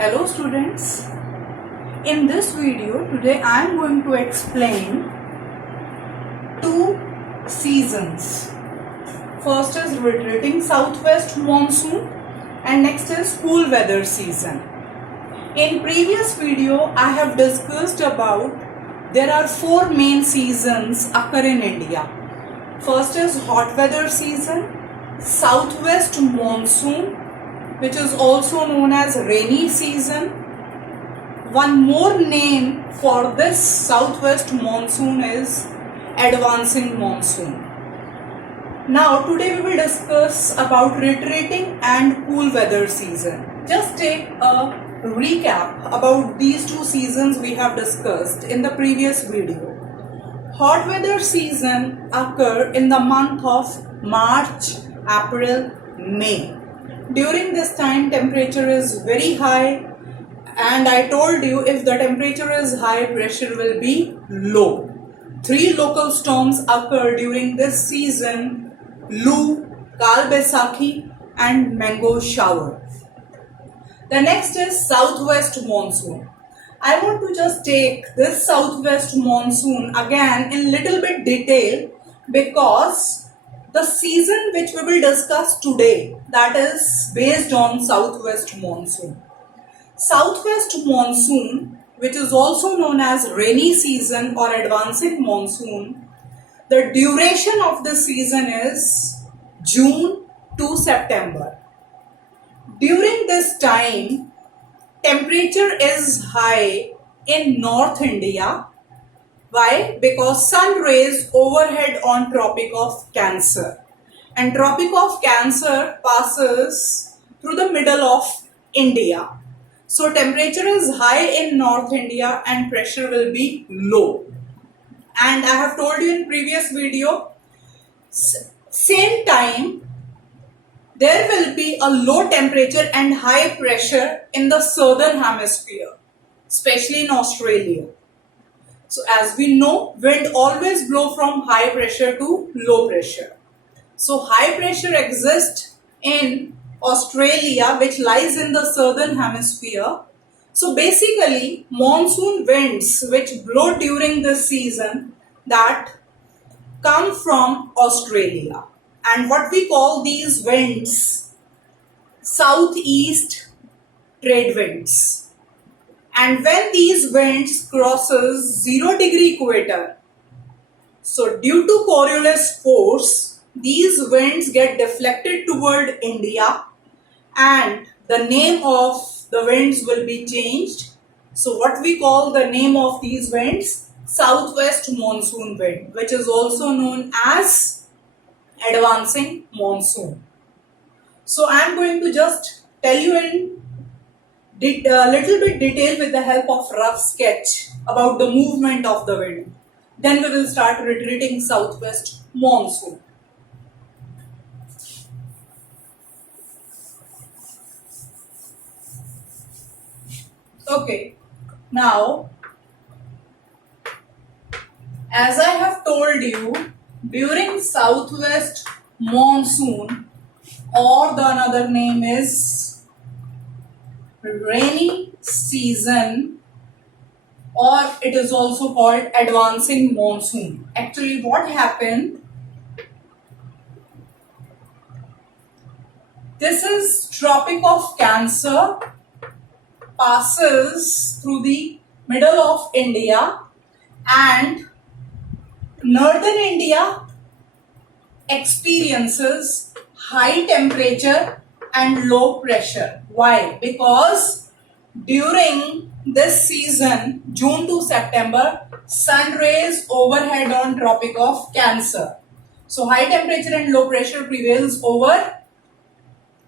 Hello students, in this video today I am going to explain two seasons. First is retreating southwest monsoon and next is cool weather season. In previous video I have discussed about there are four main seasons occur in India. First is hot weather season, southwest monsoon, which is also known as rainy season. One more name for this southwest monsoon is advancing monsoon. Now today we will discuss about retreating and cool weather season. Just take a recap about these two seasons we have discussed in the previous video. Hot weather season occur in the month of March, April, May. During this time temperature is very high, and I told you if the temperature is high, pressure will be low. Three local storms occur during this season: Loo, Kal Baisakhi and mango shower. The next is southwest monsoon. I want to just take this southwest monsoon again in little bit detail, because the season which we will discuss today, that is based on southwest monsoon. Southwest monsoon, which is also known as rainy season or advancing monsoon, the duration of the season is June to September. During this time, temperature is high in North India. Why? Because sun rays overhead on Tropic of Cancer, and Tropic of Cancer passes through the middle of India. So temperature is high in North India and pressure will be low. And I have told you in previous video, same time there will be a low temperature and high pressure in the southern hemisphere, especially in Australia. So as we know, wind always blow from high pressure to low pressure. So high pressure exists in Australia, which lies in the southern hemisphere. So basically monsoon winds which blow during this season that come from Australia. And what we call these winds, southeast trade winds. And when these winds crosses 0-degree equator, so due to Coriolis force, these winds get deflected toward India and the name of the winds will be changed. So what we call the name of these winds? Southwest monsoon wind, which is also known as advancing monsoon. So I am going to just tell you in little bit detail with the help of rough sketch about the movement of the wind. Then we will start retreating southwest monsoon. Okay, now as I have told you, during southwest monsoon, or the another name is rainy season, or it is also called advancing monsoon. Actually what happened, this is Tropic of Cancer passes through the middle of India, and northern India experiences high temperature and low pressure. Why? Because during this season, June to September, sun rays overhead on Tropic of Cancer. So high temperature and low pressure prevails over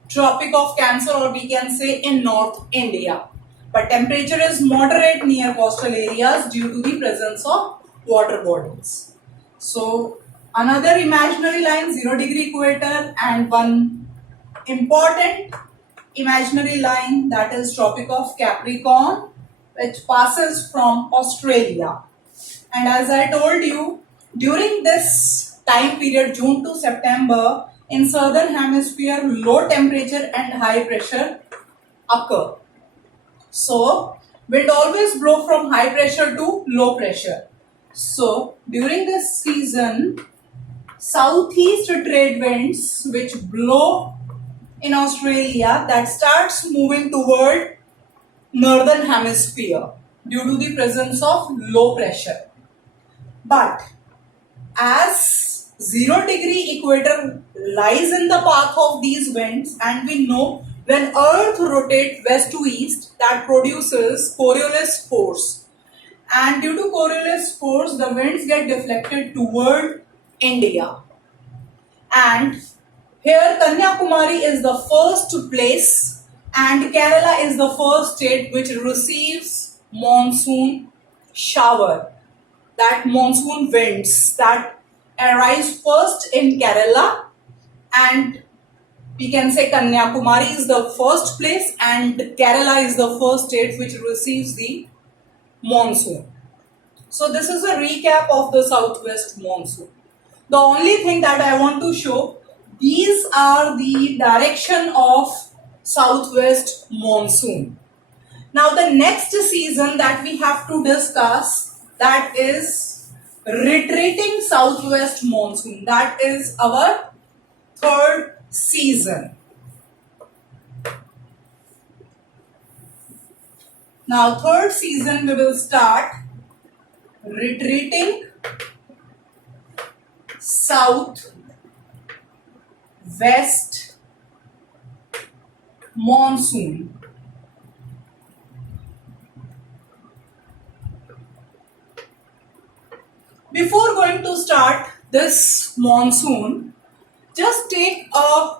Tropic of Cancer, or we can say in North India. But temperature is moderate near coastal areas due to the presence of water bodies. So another imaginary line, 0-degree equator, and one important imaginary line, that is Tropic of Capricorn, which passes from Australia. And as I told you, during this time period, June to September, in southern hemisphere, low temperature and high pressure occur. So wind always blow from high pressure to low pressure. So during this season, southeast trade winds which blow in Australia, that starts moving toward northern hemisphere due to the presence of low pressure. But as 0 degree equator lies in the path of these winds, and we know when earth rotates west to east, that produces Coriolis force, and due to Coriolis force the winds get deflected toward India. And here Kanyakumari is the first place and Kerala is the first state which receives monsoon shower, that monsoon winds that arise first in Kerala, and we can say Kanyakumari is the first place and Kerala is the first state which receives the monsoon. So this is a recap of the southwest monsoon. The only thing that I want to show, these are the direction of southwest monsoon. Now the next season that we have to discuss, that is retreating southwest monsoon. That is our third season. Now third season we will start retreating south west monsoon. Before going to start this monsoon, just take a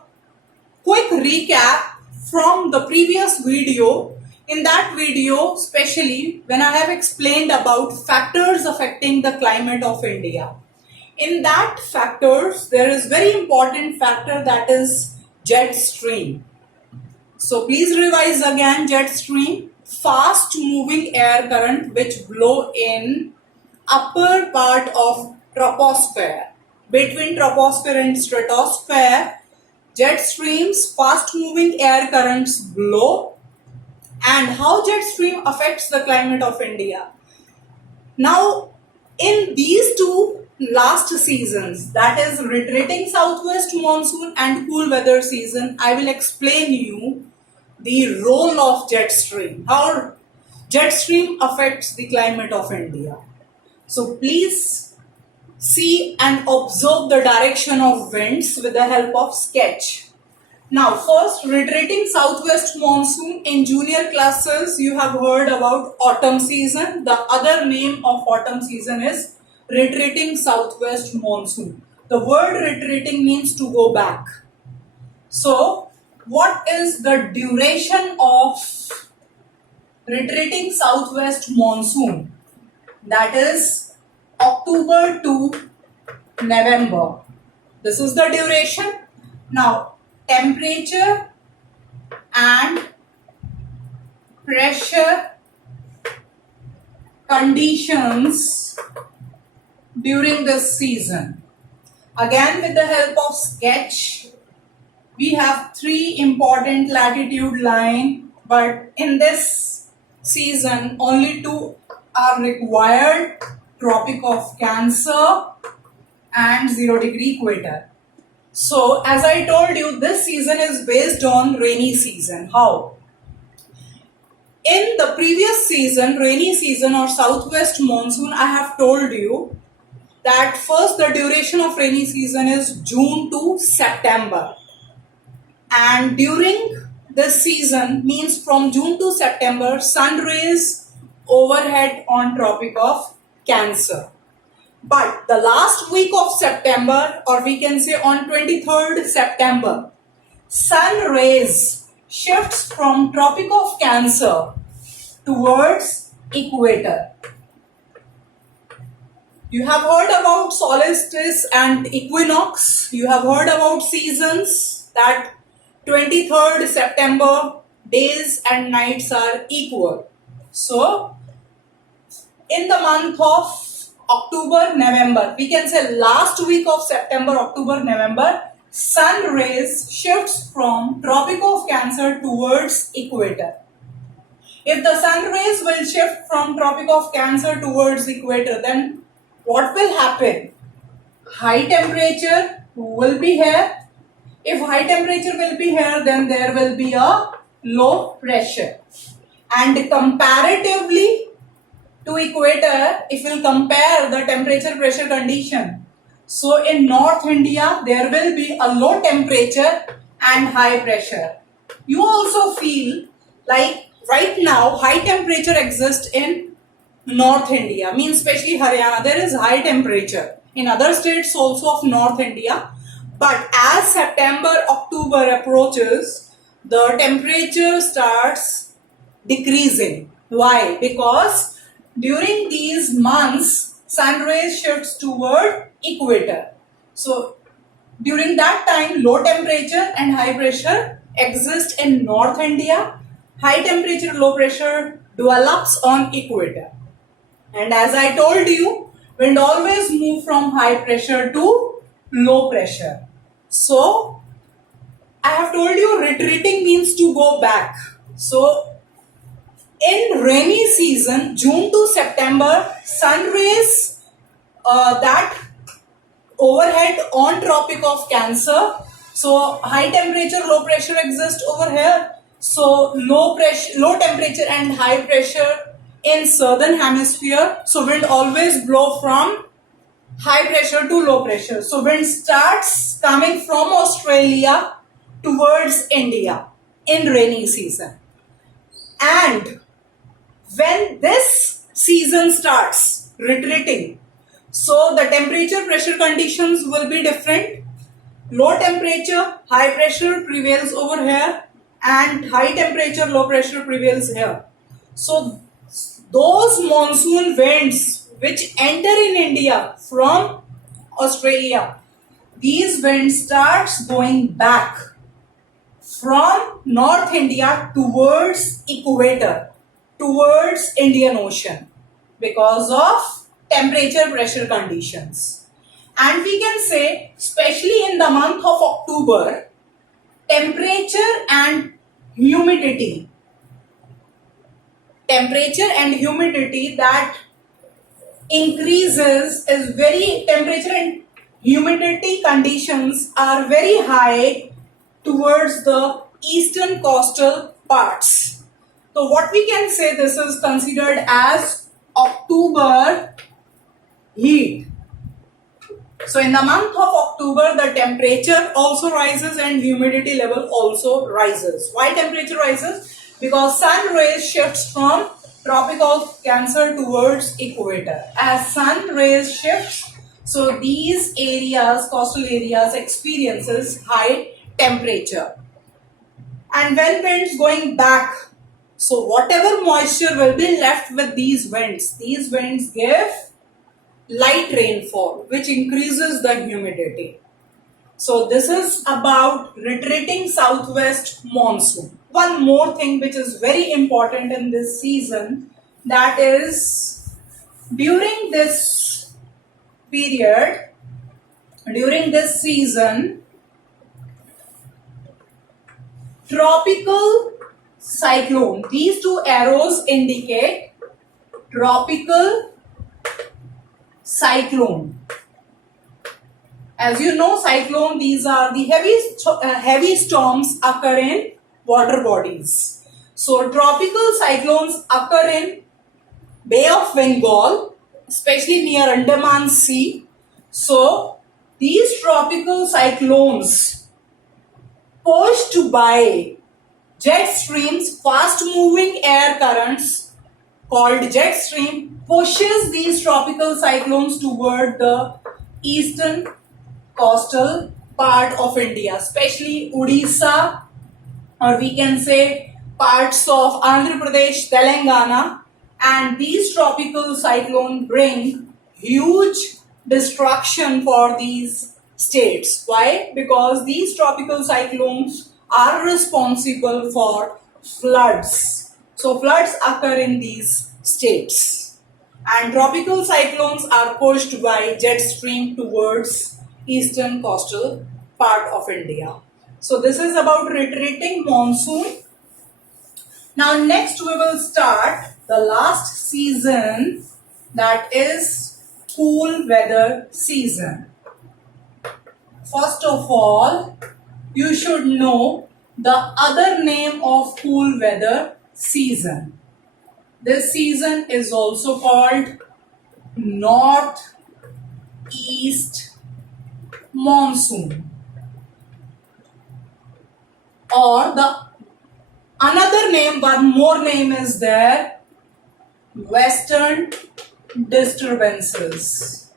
quick recap from the previous video. In that video, especially when I have explained about factors affecting the climate of India. In that factors, there is very important factor, that is jet stream. So please revise again. Jet stream, fast moving air current which blow in upper part of troposphere. Between troposphere and stratosphere, jet streams, fast moving air currents blow. And how jet stream affects the climate of India. Now in these two last seasons, that is retreating southwest monsoon and cool weather season, I will explain you the role of jet stream, how jet stream affects the climate of India. So please see and observe the direction of winds with the help of sketch. Now first, retreating southwest monsoon. In junior classes you have heard about autumn season. The other name of autumn season is retreating southwest monsoon. The word retreating means to go back. So what is the duration of retreating southwest monsoon? That is October to November. This is the duration. Now temperature and pressure conditions during this season. Again, with the help of sketch, we have three important latitude line, but in this season only two are required: Tropic of Cancer and 0 degree equator. So as I told you, this season is based on rainy season. How? In the previous season, rainy season or southwest monsoon, I have told you that first the duration of rainy season is June to September. And during this season, means from June to September, sun rays overhead on Tropic of Cancer. But the last week of September, or we can say on 23rd September, sun rays shifts from Tropic of Cancer towards equator. You have heard about solstice and equinox. You have heard about seasons, that 23rd September days and nights are equal. So in the month of October, November, we can say last week of September, October, November, sun rays shifts from Tropic of Cancer towards equator. If the sun rays will shift from Tropic of Cancer towards equator, then what will happen? High temperature will be here. If high temperature will be here, then there will be a low pressure. And comparatively to equator, if we'll compare the temperature pressure condition, so in North India, there will be a low temperature and high pressure. You also feel like right now high temperature exists in North India, means especially Haryana, there is high temperature. In other states also of North India, but as September, October approaches, the temperature starts decreasing. Why? Because during these months, sun rays shifts toward equator. So during that time, low temperature and high pressure exist in North India. High temperature, low pressure develops on equator. And as I told you, wind always move from high pressure to low pressure. So I have told you retreating means to go back. So in rainy season, June to September, sun rays that overhead on Tropic of Cancer. So high temperature, low pressure exists over here. So low temperature and high pressure in southern hemisphere. So wind always blow from high pressure to low pressure. So wind starts coming from Australia towards India in rainy season. And when this season starts retreating, so the temperature pressure conditions will be different. Low temperature, high pressure prevails over here, and high temperature, low pressure prevails here. So those monsoon winds which enter in India from Australia, these winds starts going back from North India towards equator, towards Indian Ocean, because of temperature pressure conditions. And we can say, especially in the month of October, temperature and humidity that increases is very, temperature and humidity conditions are very high towards the eastern coastal parts. So what we can say, this is considered as October heat. So in the month of October, the temperature also rises and humidity level also rises. Why temperature rises? Because sun rays shifts from Tropic of Cancer towards equator. As sun rays shifts, so these areas, coastal areas, experiences high temperature. And when winds going back, so whatever moisture will be left with these winds give light rainfall, which increases the humidity. So this is about retreating southwest monsoon. One more thing which is very important in this season, that is during this period, during this season, tropical cyclone. These two arrows indicate tropical cyclone. As you know, cyclone, these are the heavy storms occur in water bodies. So tropical cyclones occur in Bay of Bengal, especially near Andaman Sea. So these tropical cyclones, pushed by jet streams, fast moving air currents called jet stream, pushes these tropical cyclones toward the eastern coastal part of India, especially Odisha, or we can say parts of Andhra Pradesh, Telangana. And these tropical cyclones bring huge destruction for these states. Why? Because these tropical cyclones are responsible for floods. So floods occur in these states. And tropical cyclones are pushed by jet stream towards eastern coastal part of India. So this is about retreating monsoon. Now next we will start the last season, that is cool weather season. First of all, you should know the other name of cool weather season. This season is also called northeast monsoon, or the another name, one more name is there, western disturbances.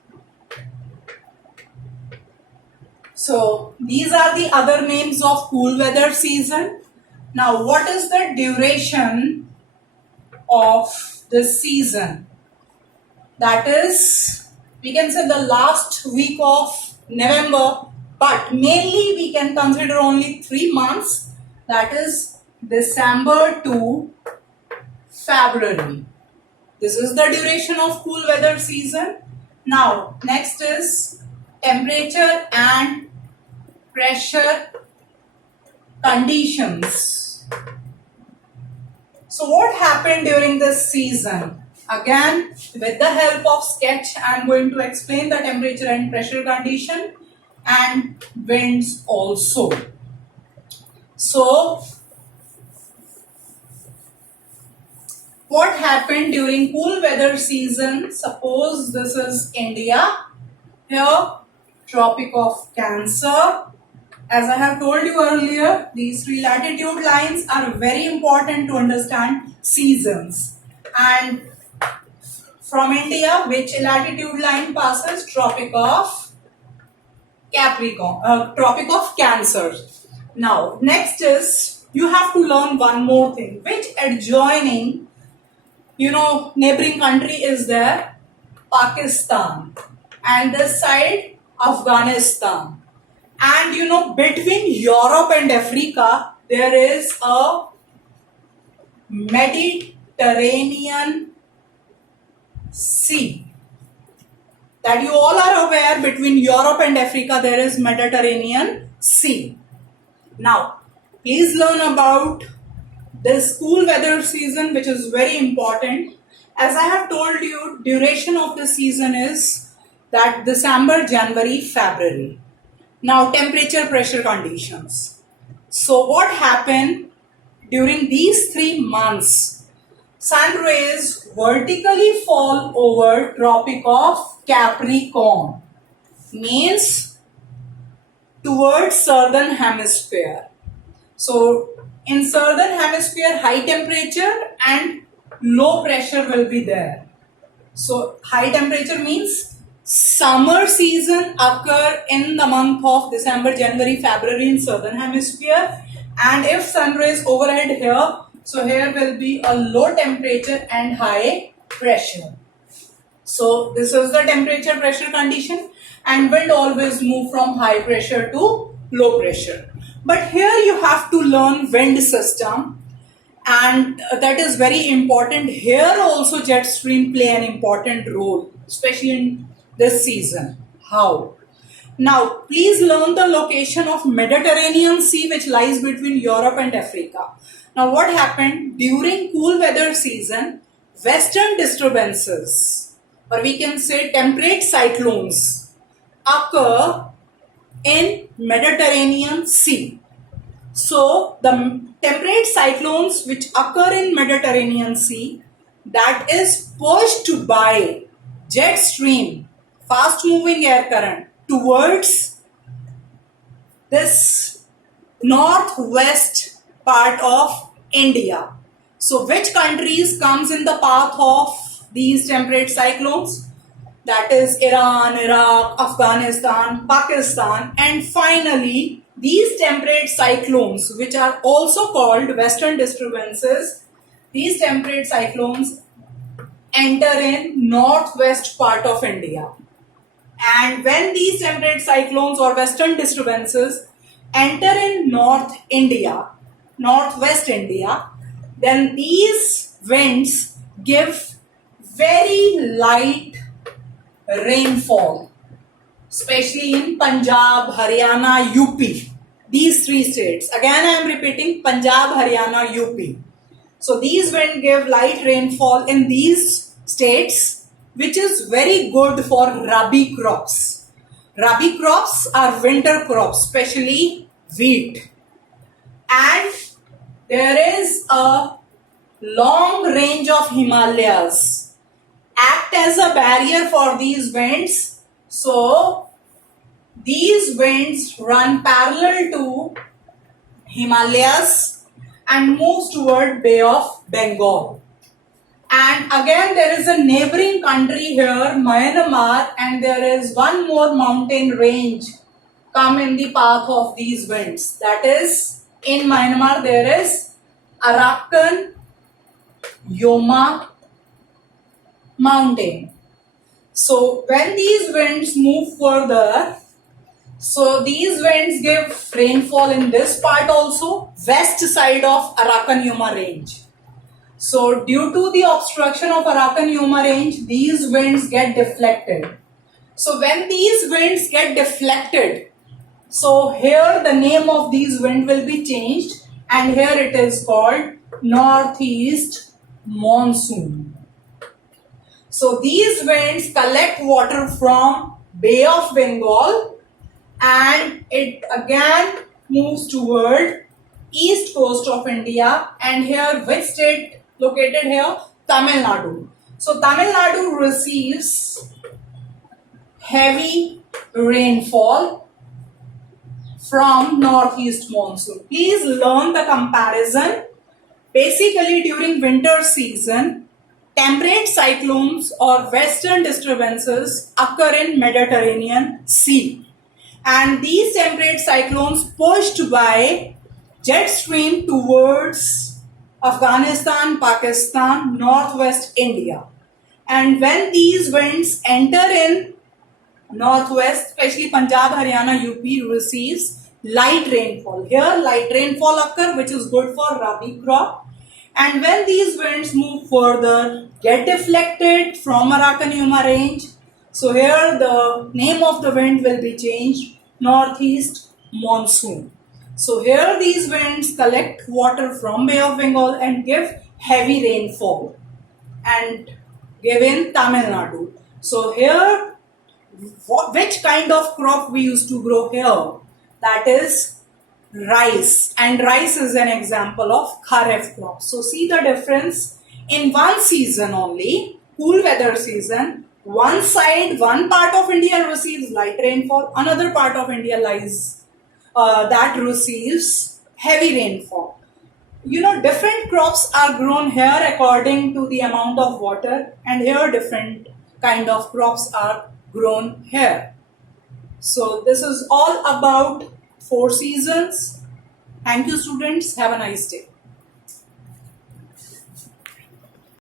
So these are the other names of cool weather season. Now what is the duration of this season? That is, we can say the last week of November, but mainly we can consider only 3 months, that is December to February. This is the duration of cool weather season. Now next is temperature and pressure conditions. So what happened during this season? Again, with the help of sketch, I am going to explain the temperature and pressure condition and winds also. So what happened during cool weather season? Suppose this is India. Here, Tropic of Cancer. As I have told you earlier, these 3 latitude lines are very important to understand seasons. And from India, which latitude line passes? Tropic of Capricorn, Tropic of Cancer. Now, next is, you have to learn one more thing. Which adjoining, neighboring country is there? Pakistan. And this side, Afghanistan. And between Europe and Africa, there is a Mediterranean Sea. That you all are aware, between Europe and Africa, there is Mediterranean Sea. Now, please learn about this cool weather season, which is very important. As I have told you, duration of the season is that December, January, February. Now temperature, pressure conditions. So what happened during these 3 months? Sun rays vertically fall over Tropic of Capricorn, means towards southern hemisphere. So in southern hemisphere, high temperature and low pressure will be there. So high temperature means summer season occur in the month of December, January, February in southern hemisphere. And if sun rays overhead here, so here will be a low temperature and high pressure. So this is the temperature pressure condition, and wind always move from high pressure to low pressure. But here you have to learn wind system, and that is very important. Here also jet stream play an important role, especially in this season. How? Now please learn the location of Mediterranean Sea, which lies between Europe and Africa. Now what happened during cool weather season? Western disturbances, or we can say temperate cyclones, occur in Mediterranean Sea. So the temperate cyclones which occur in Mediterranean Sea, that is pushed by jet stream, fast moving air current, towards this northwest part of India. So which countries comes in the path of these temperate cyclones? That is Iran, Iraq, Afghanistan, Pakistan, and finally these temperate cyclones, which are also called western disturbances, these temperate cyclones enter in northwest part of India. And when these temperate cyclones or western disturbances enter in North India, Northwest India, then these winds give very light rainfall, especially in Punjab, Haryana, UP. These 3 states. Again, I am repeating Punjab, Haryana, UP. So these winds give light rainfall in these states, which is very good for rabi crops. Rabi crops are winter crops, especially wheat. And there is a long range of Himalayas act as a barrier for these winds. So these winds run parallel to Himalayas and moves toward Bay of Bengal. And again there is a neighboring country here, Myanmar, and there is one more mountain range come in the path of these winds. That is, in Myanmar there is Arakan Yoma mountain. So when these winds move further, so these winds give rainfall in this part also, west side of Arakan Yoma range. So due to the obstruction of Arakan Yoma range, these winds get deflected. So when these winds get deflected, so here the name of these wind will be changed, and here it is called northeast monsoon. So these winds collect water from Bay of Bengal and it again moves toward east coast of India, and here which state located here? Tamil Nadu. So Tamil Nadu receives heavy rainfall from northeast monsoon. Please learn the comparison. Basically during winter season, temperate cyclones or western disturbances occur in Mediterranean Sea. And these temperate cyclones pushed by jet stream towards Afghanistan, Pakistan, northwest India. And when these winds enter in northwest, especially Punjab, Haryana, UP receives light rainfall. Here light rainfall occur, which is good for rabi crop. And when these winds move further, get deflected from Arakan Yoma range. So here the name of the wind will be changed, northeast monsoon. So here these winds collect water from Bay of Bengal and give heavy rainfall and give in Tamil Nadu. So here, which kind of crop we used to grow here? That is rice, and rice is an example of kharif crop. So see the difference in one season only, cool weather season. One side, one part of India receives light rainfall, another part of India lies that receives heavy rainfall. You know, different crops are grown here according to the amount of water, and here different kind of crops are grown here. So this is all about 4 seasons. Thank you students. Have a nice day.